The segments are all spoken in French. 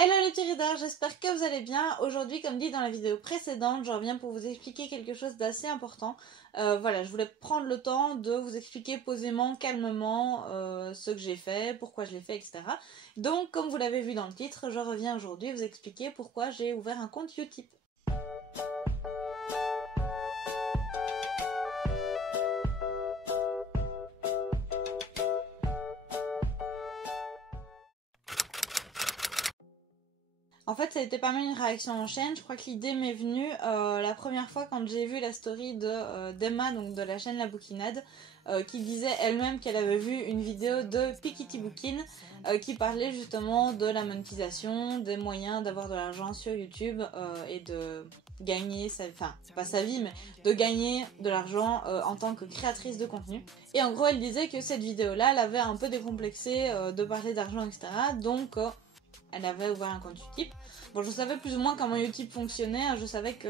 Hello les petits readers, j'espère que vous allez bien. Aujourd'hui, comme dit dans la vidéo précédente, je reviens pour vous expliquer quelque chose d'assez important. Voilà, je voulais prendre le temps de vous expliquer posément, calmement ce que j'ai fait, pourquoi je l'ai fait, etc. Donc, comme vous l'avez vu dans le titre, je reviens aujourd'hui vous expliquer pourquoi j'ai ouvert un compte Utip. En fait, ça a été pas mal une réaction en chaîne. Je crois que l'idée m'est venue la première fois quand j'ai vu la story d'Emma, donc de la chaîne La Bouquinade, qui disait elle-même qu'elle avait vu une vidéo de Piketty Bookin qui parlait justement de la monétisation, des moyens d'avoir de l'argent sur YouTube et de gagner enfin pas sa vie, mais de gagner de l'argent en tant que créatrice de contenu. Et en gros, elle disait que cette vidéo-là, elle avait un peu décomplexé de parler d'argent, etc. Donc elle avait ouvert un compte Utip. Bon, je savais plus ou moins comment Utip fonctionnait. Je savais que,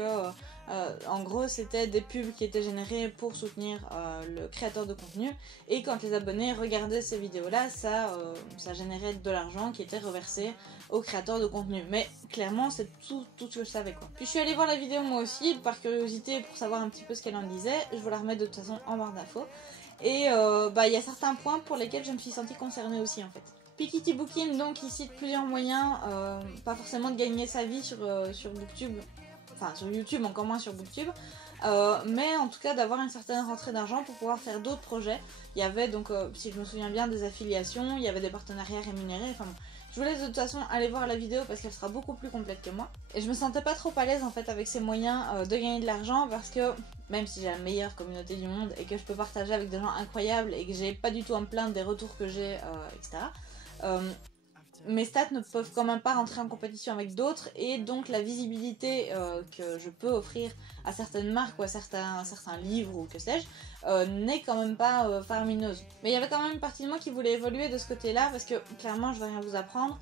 en gros, c'était des pubs qui étaient générées pour soutenir le créateur de contenu. Et quand les abonnés regardaient ces vidéos-là, ça générait de l'argent qui était reversé au créateur de contenu. Mais clairement, c'est tout ce que je savais, quoi. Puis je suis allée voir la vidéo moi aussi, par curiosité, pour savoir un petit peu ce qu'elle en disait. Je vous la remets de toute façon en barre d'infos. Et il y a certains points pour lesquels je me suis sentie concernée aussi, en fait. Piketty Bookin, donc, il cite plusieurs moyens, pas forcément de gagner sa vie sur Booktube, enfin sur YouTube, encore moins sur Booktube, mais en tout cas d'avoir une certaine rentrée d'argent pour pouvoir faire d'autres projets. Il y avait donc, si je me souviens bien, des affiliations, il y avait des partenariats rémunérés, enfin bon. Je vous laisse de toute façon aller voir la vidéo parce qu'elle sera beaucoup plus complète que moi. Et je me sentais pas trop à l'aise en fait avec ces moyens de gagner de l'argent parce que même si j'ai la meilleure communauté du monde et que je peux partager avec des gens incroyables et que j'ai pas du tout à me plaindre des retours que j'ai, etc. Mes stats ne peuvent quand même pas rentrer en compétition avec d'autres et donc la visibilité que je peux offrir à certaines marques ou à certains livres ou que sais-je n'est quand même pas faramineuse. Mais il y avait quand même une partie de moi qui voulait évoluer de ce côté-là parce que clairement je vais rien vous apprendre.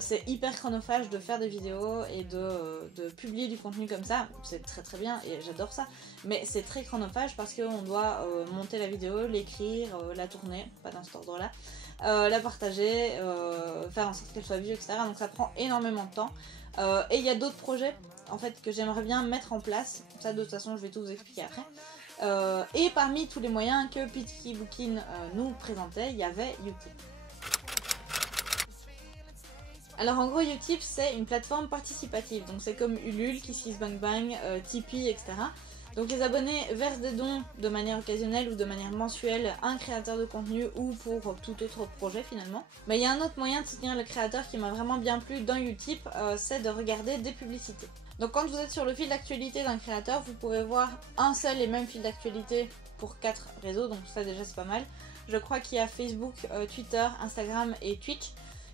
C'est hyper chronophage de faire des vidéos et de publier du contenu comme ça, c'est très très bien et j'adore ça, mais c'est très chronophage parce qu'on doit monter la vidéo, l'écrire, la tourner, pas dans cet ordre là, la partager, faire en sorte qu'elle soit vue, etc. Donc ça prend énormément de temps. Et il y a d'autres projets en fait que j'aimerais bien mettre en place, ça de toute façon je vais tout vous expliquer après. Et parmi tous les moyens que Piketty Bookin nous présentait, il y avait Utip. Alors en gros Utip c'est une plateforme participative, donc c'est comme Ulule, KissKissBankBank, Tipeee, etc. Donc les abonnés versent des dons de manière occasionnelle ou de manière mensuelle à un créateur de contenu ou pour tout autre projet finalement. Mais il y a un autre moyen de soutenir le créateur qui m'a vraiment bien plu dans Utip, c'est de regarder des publicités. Donc quand vous êtes sur le fil d'actualité d'un créateur, vous pouvez voir un seul et même fil d'actualité pour 4 réseaux, donc ça déjà c'est pas mal. Je crois qu'il y a Facebook, Twitter, Instagram et Twitch.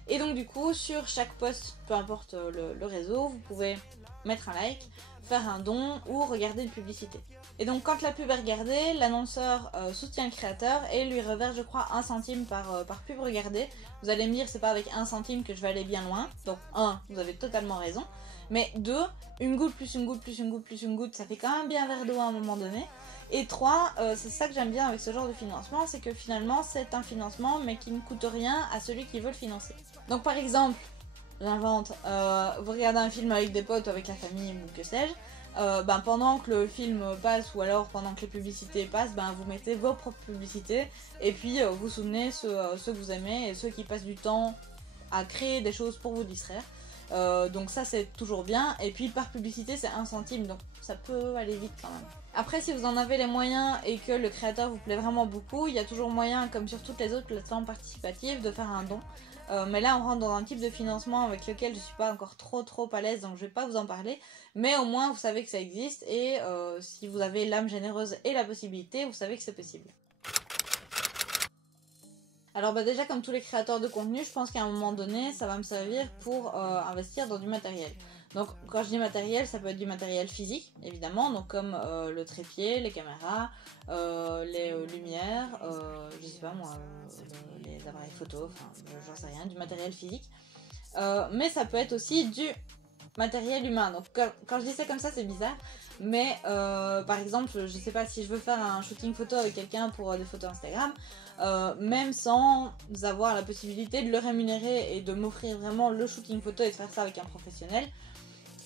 Et donc du coup, sur chaque post, peu importe le réseau, vous pouvez mettre un like, faire un don ou regarder une publicité. Et donc quand la pub est regardée, l'annonceur soutient le créateur et lui reverse je crois 1 centime par pub regardée. Vous allez me dire c'est pas avec 1 centime que je vais aller bien loin, donc 1, vous avez totalement raison. Mais 2, une goutte plus une goutte plus une goutte plus une goutte, ça fait quand même bien un verre d'eau à un moment donné. Et 3, c'est ça que j'aime bien avec ce genre de financement, c'est que finalement c'est un financement mais qui ne coûte rien à celui qui veut le financer. Donc par exemple, j'invente, vous regardez un film avec des potes ou avec la famille ou que sais-je, pendant que le film passe ou alors pendant que les publicités passent, vous mettez vos propres publicités et puis vous soutenez ceux que vous aimez et ceux qui passent du temps à créer des choses pour vous distraire. Donc ça c'est toujours bien, et puis par publicité c'est 1 centime, donc ça peut aller vite quand même. Après si vous en avez les moyens et que le créateur vous plaît vraiment beaucoup, il y a toujours moyen, comme sur toutes les autres plateformes participatives, de faire un don. Mais là on rentre dans un type de financement avec lequel je suis pas encore trop à l'aise, donc je vais pas vous en parler, mais au moins vous savez que ça existe, et si vous avez l'âme généreuse et la possibilité, vous savez que c'est possible. Alors déjà comme tous les créateurs de contenu, je pense qu'à un moment donné ça va me servir pour investir dans du matériel. Donc quand je dis matériel, ça peut être du matériel physique évidemment, donc comme le trépied, les caméras, les lumières, je sais pas moi, les appareils photo, enfin j'en sais rien, du matériel physique. Mais ça peut être aussi du matériel humain. Donc quand je dis ça comme ça, c'est bizarre. Mais par exemple, je sais pas, si je veux faire un shooting photo avec quelqu'un pour des photos Instagram, même sans avoir la possibilité de le rémunérer et de m'offrir vraiment le shooting photo et de faire ça avec un professionnel,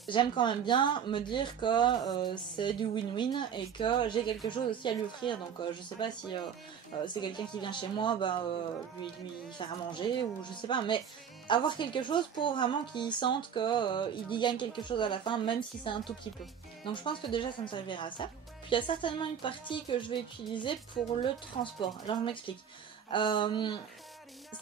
j'aime quand même bien me dire que c'est du win-win et que j'ai quelque chose aussi à lui offrir. Donc je sais pas si c'est quelqu'un qui vient chez moi, lui faire à manger ou je sais pas, mais avoir quelque chose pour vraiment qu'il sente qu'il y gagne quelque chose à la fin, même si c'est un tout petit peu. Donc je pense que déjà ça me servira à ça. Puis il y a certainement une partie que je vais utiliser pour le transport. Alors je m'explique.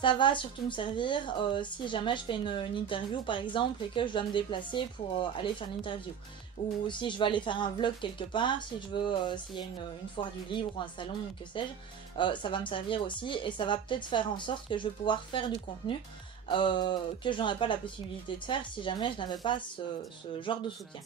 Ça va surtout me servir si jamais je fais une interview par exemple et que je dois me déplacer pour aller faire l'interview. Ou si je veux aller faire un vlog quelque part, si je veux, s'il y a une foire du livre ou un salon ou que sais-je, ça va me servir aussi et ça va peut-être faire en sorte que je vais pouvoir faire du contenu que je n'aurais pas la possibilité de faire si jamais je n'avais pas ce genre de soutien.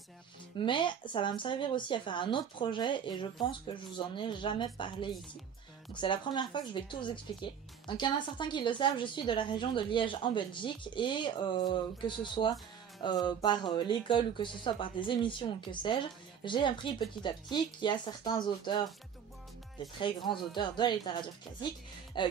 Mais ça va me servir aussi à faire un autre projet et je pense que je vous en ai jamais parlé ici. Donc c'est la première fois que je vais tout vous expliquer. Donc il y en a certains qui le savent, je suis de la région de Liège en Belgique et que ce soit par l'école ou que ce soit par des émissions ou que sais-je, j'ai appris petit à petit qu'il y a certains auteurs, des très grands auteurs de la littérature classique,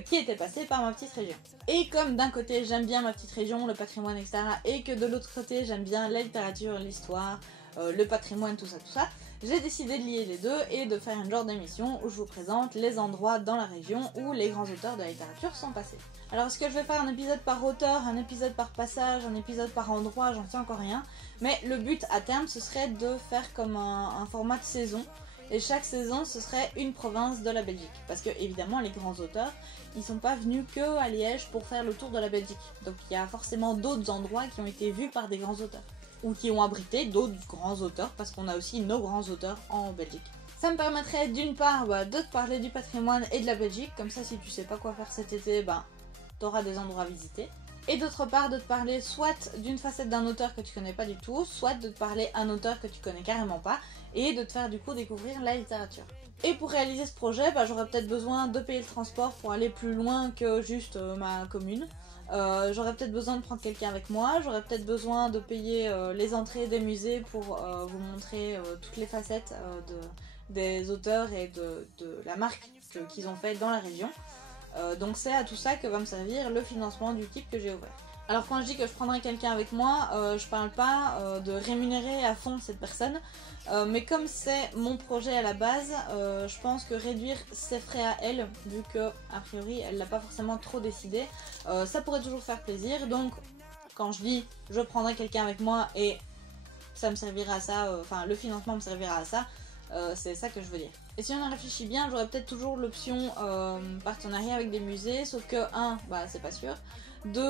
qui étaient passés par ma petite région. Et comme d'un côté j'aime bien ma petite région, le patrimoine, etc., et que de l'autre côté j'aime bien la littérature, l'histoire, le patrimoine, tout ça, j'ai décidé de lier les deux et de faire une genre d'émission où je vous présente les endroits dans la région où les grands auteurs de la littérature sont passés. Alors est-ce que je vais faire un épisode par auteur, un épisode par passage, un épisode par endroit, j'en sais encore rien, mais le but à terme ce serait de faire comme un format de saison. Et chaque saison, ce serait une province de la Belgique. Parce que, évidemment, les grands auteurs, ils sont pas venus que à Liège pour faire le tour de la Belgique. Donc il y a forcément d'autres endroits qui ont été vus par des grands auteurs. Ou qui ont abrité d'autres grands auteurs, parce qu'on a aussi nos grands auteurs en Belgique. Ça me permettrait d'une part de te parler du patrimoine et de la Belgique. Comme ça, si tu sais pas quoi faire cet été, t'auras des endroits à visiter. Et d'autre part, de te parler soit d'une facette d'un auteur que tu connais pas du tout, soit de te parler un auteur que tu connais carrément pas, et de te faire du coup découvrir la littérature. Et pour réaliser ce projet, j'aurais peut-être besoin de payer le transport pour aller plus loin que juste ma commune. J'aurais peut-être besoin de prendre quelqu'un avec moi, j'aurais peut-être besoin de payer les entrées des musées pour vous montrer toutes les facettes des auteurs et de la marque qu'ils ont fait dans la région. Donc c'est à tout ça que va me servir le financement du type que j'ai ouvert. Alors quand je dis que je prendrai quelqu'un avec moi, je parle pas de rémunérer à fond cette personne, mais comme c'est mon projet à la base, je pense que réduire ses frais à elle, vu que a priori elle l'a pas forcément trop décidé, ça pourrait toujours faire plaisir. Donc quand je dis je prendrai quelqu'un avec moi et ça me servira à ça, le financement me servira à ça, c'est ça que je veux dire. Et si on en réfléchit bien, j'aurais peut-être toujours l'option partenariat avec des musées, sauf que 1, c'est pas sûr, 2,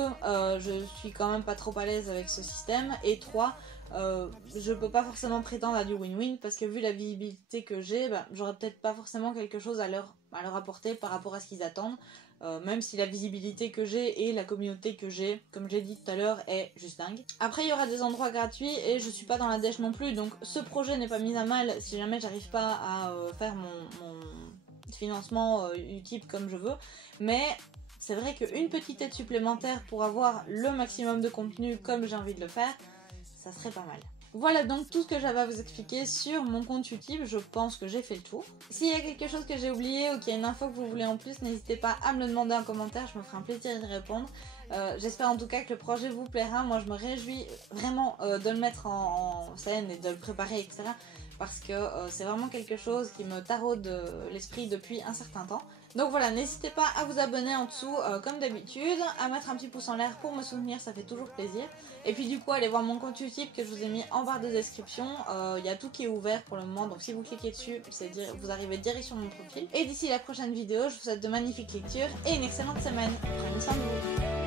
je suis quand même pas trop à l'aise avec ce système, et 3, je peux pas forcément prétendre à du win-win, parce que vu la visibilité que j'ai, j'aurais peut-être pas forcément quelque chose à leur apporter par rapport à ce qu'ils attendent, même si la visibilité que j'ai et la communauté que j'ai, comme j'ai dit tout à l'heure, est juste dingue. Après il y aura des endroits gratuits et je suis pas dans la dèche non plus, donc ce projet n'est pas mis à mal si jamais j'arrive pas à faire mon financement utile comme je veux, mais c'est vrai qu'une petite aide supplémentaire pour avoir le maximum de contenu comme j'ai envie de le faire, ça serait pas mal. Voilà donc tout ce que j'avais à vous expliquer sur mon compte YouTube, je pense que j'ai fait le tour. S'il y a quelque chose que j'ai oublié ou qu'il y a une info que vous voulez en plus, n'hésitez pas à me le demander en commentaire, je me ferai un plaisir d'y répondre. J'espère en tout cas que le projet vous plaira, moi je me réjouis vraiment de le mettre en scène et de le préparer, etc. Parce que c'est vraiment quelque chose qui me taraude l'esprit depuis un certain temps. Donc voilà, n'hésitez pas à vous abonner en dessous comme d'habitude, à mettre un petit pouce en l'air pour me soutenir, ça fait toujours plaisir. Et puis du coup, allez voir mon compte YouTube que je vous ai mis en barre de description, il y a tout qui est ouvert pour le moment, donc si vous cliquez dessus, vous arrivez direct sur mon profil. Et d'ici la prochaine vidéo, je vous souhaite de magnifiques lectures et une excellente semaine. Prenez soin de vous.